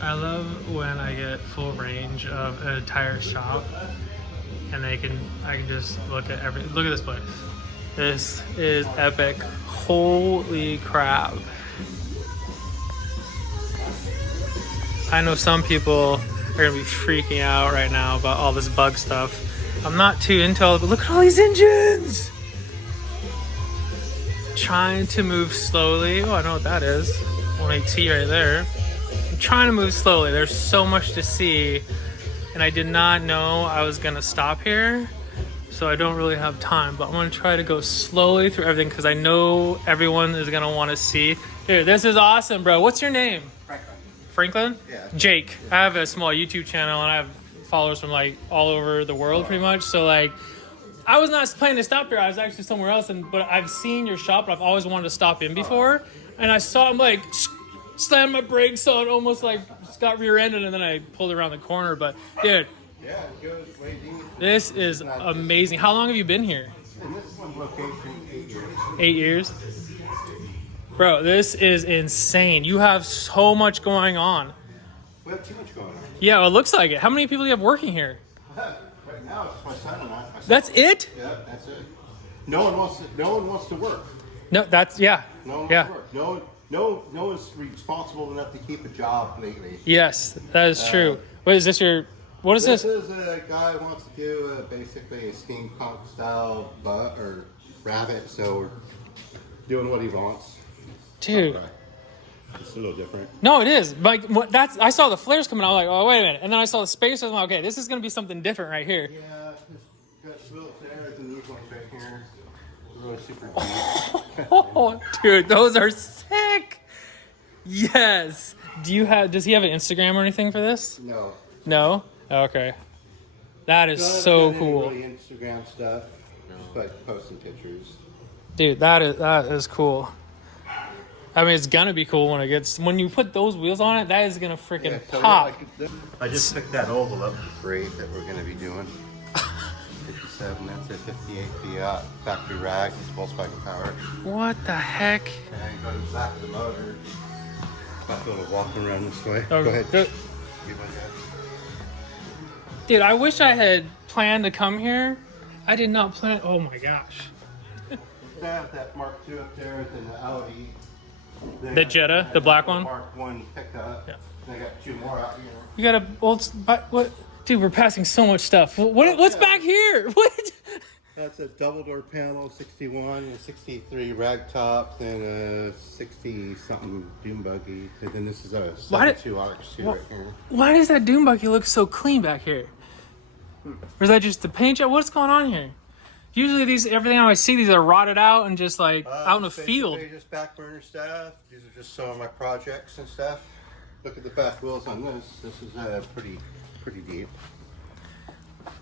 I love when I get full range of an entire shop, and I can just look at look at this place. This is epic. Holy crap. I know some people are gonna be freaking out right now about all this bug stuff. I'm not too into all of it, but look at all these engines! Trying to move slowly. Oh, I know what that is. 180 right there. I'm trying to move slowly. There's so much to see, and I did not know I was gonna stop here, so I don't really have time, but I'm gonna try to go slowly through everything because I know everyone is gonna want to see. Dude, this is awesome, bro. What's your name? Franklin? Yeah. Jake. I have a small YouTube channel and I have followers from like all over the world pretty much. So like, I was not planning to stop here. I was actually somewhere else, but I've seen your shop, but I've always wanted to stop in before. And I saw him like slam my brakes on, almost like got rear-ended, and then I pulled around the corner. But dude, Yeah, it goes way deep. this is amazing. How long have you been here? In this one location, 8 years. 8 years? Bro, this is insane. You have so much going on. We have too much going on. Yeah, well, it looks like it. How many people do you have working here? Right now, it's my son and I. That's it? Yeah, that's it. No one wants to work. No, that's, yeah. No one Yeah. wants to work. No one's responsible enough to keep a job lately. Yes, that is true. What is this what is this? This is a guy who wants to do basically a steampunk style or rabbit, so we're doing what he wants. Dude. It's a little different. No, it is. Like, I saw the flares coming out, I was like, oh, wait a minute. And then I saw the spacers, I'm like, okay, this is going to be something different right here. Yeah, it's got little flares and these ones right here. They're really super deep. Oh, dude, those are sick. Yes. Does he have an Instagram or anything for this? No. No? Okay. That is None of so them are cool. Really Instagram stuff. Just like posting pictures. Dude, that is cool. I mean, it's gonna be cool when you put those wheels on it. That is gonna freaking pop. I just picked that oval up for free that we're gonna be doing. 57. That's a 58 Fiat factory rag. It's Volkswagen power. What the heck? And you go to the back of the motor. I'm going to walk around this way. Oh, go ahead. Dude, I wish I had planned to come here. I did not plan. Oh my gosh. They have that Mark II up there and the Audi. The Jetta, the black one? Mark I pickup. Yeah. They got two more out here. You got a old. What? Dude, we're passing so much stuff. What's back here? What? That's a double door panel, 61, a 63 rag top, then a 60 something dune buggy, and then this is a 72 RX2 right here. Why does that dune buggy look so clean back here? Or is that just the paint job? What's going on here? Usually everything I always see, these are rotted out and just like out in a field. Just back burner stuff. These are just some of my projects and stuff. Look at the back wheels on this. This is pretty deep.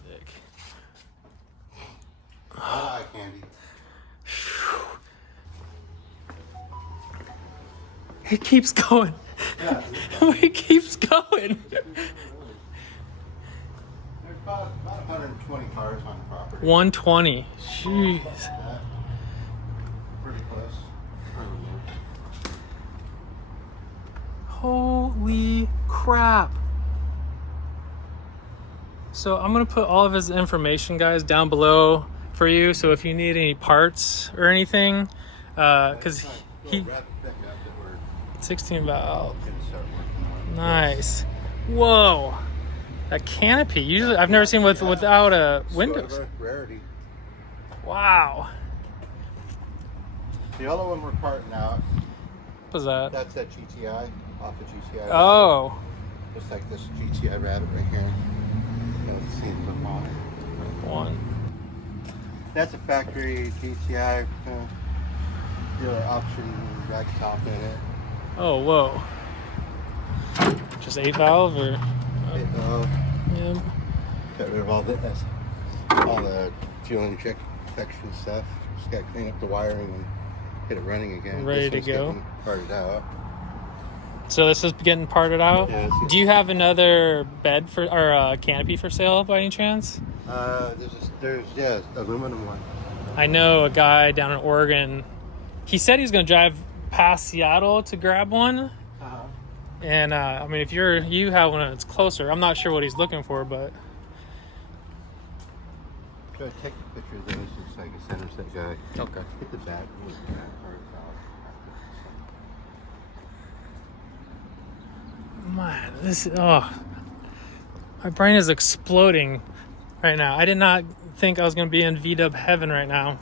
Sick. Eye candy. It keeps going. Yeah. It keeps going. There's about 120 cars on the property. 120. Jeez. Pretty close. Holy crap. So I'm going to put all of his information, guys, down below for you. So if you need any parts or anything, because he 16 valve. Nice. Whoa. That canopy. Usually I've never seen without a windows. Rarity. Wow. The other one we're parting out. What was that? That's that GTI off of GTI. Oh. Just like this GTI Rabbit right here. Let's see the look on it. One. That's a factory GTI. Dealer option rag top in it. Oh, whoa. Just 8 valve or? Yeah. Got rid of all the fuel injection stuff. Just got to clean up the wiring and get it running again. Ready to go. Parted out. So this is getting parted out? Yeah, do you have another bed or canopy for sale by any chance? There's aluminum one. I know a guy down in Oregon. He said he was going to drive past Seattle to grab one. And I mean, if you have one that's closer, I'm not sure what he's looking for, but Go take a picture of those so I can send them to that guy. okay. Get the bad parts out. Man, my brain is exploding right now. I did not think I was going to be in VW heaven right now.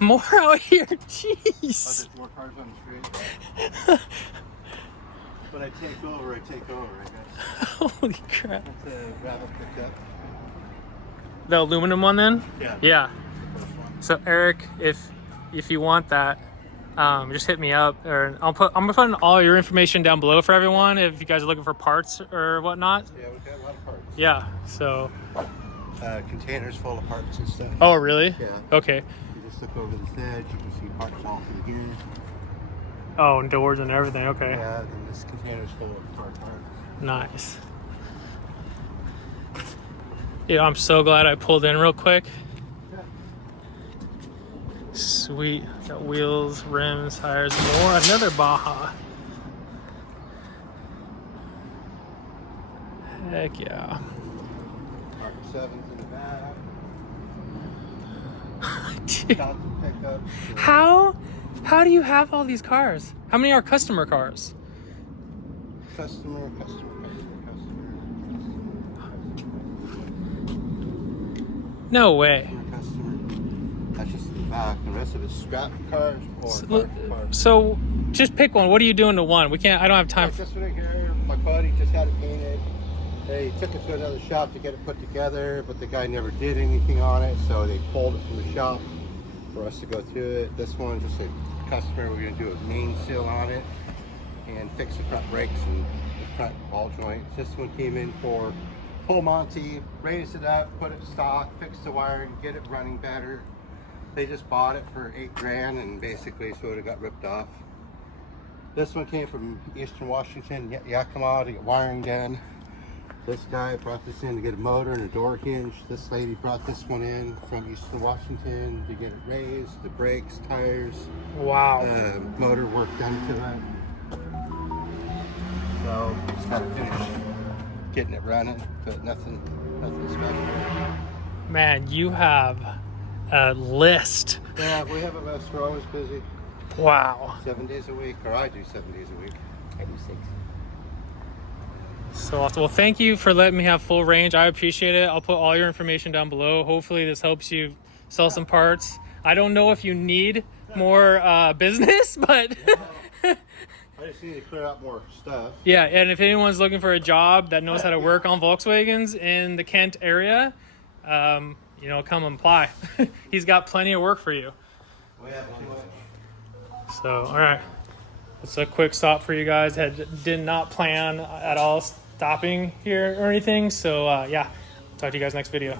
More out here, jeez. There's more cars on the street. When I take over, I guess. Holy crap. That's a gravel pickup. The aluminum one then? Yeah. Yeah. The first one. So Eric, if you want that, just hit me up, or I'm gonna put all your information down below for everyone if you guys are looking for parts or whatnot. Yeah, we've got a lot of parts. Yeah. So. Containers full of parts and stuff. Oh really? Yeah. Okay. You just look over this edge, you can see parts all through here. Oh, and doors and everything. Okay. Yeah, then this container's full of car parts. Nice. Yeah, I'm so glad I pulled in real quick. Yeah. Sweet. Got wheels, rims, tires, more. Another Baja. Heck yeah. Mark 7s in the back. Dude, Johnson pickups. how do you have all these cars? How many are customer cars? Customer. No way. Customer. That's just the back. The rest of it's scrap cars or parts. So just pick one. What are you doing to one? I don't have time. Like this one right here, my buddy just had it painted. They took it to another shop to get it put together, but the guy never did anything on it, so they pulled it from the shop for us to go through it. This one, just a customer, we're going to do a main seal on it and fix the front brakes and the front ball joints. This one came in for full Monty, raised it up, put it stock, fixed the wiring, get it running better. They just bought it for $8,000 and basically sort of got ripped off. This one came from Eastern Washington, Yakima, to get wiring done. This guy brought this in to get a motor and a door hinge. This lady brought this one in from Eastern Washington to get it raised, the brakes, tires. Wow. Motor work done to it. So just got to finish getting it running, but nothing special. Man, you have a list. Yeah, we have a list. We're always busy. Wow. 7 days a week, or I do 7 days a week. I do 6. So awesome. Well, thank you for letting me have full range. I appreciate it. I'll put all your information down below. Hopefully this helps you sell some parts. I don't know if you need more business, but I just need to clear out more stuff. yeah. And if anyone's looking for a job that knows how to work on Volkswagens in the Kent area, come apply. He's got plenty of work for you. We have too much. So, all right. It's a quick stop for you guys. Did not plan at all stopping here or anything. So, yeah. Talk to you guys next video.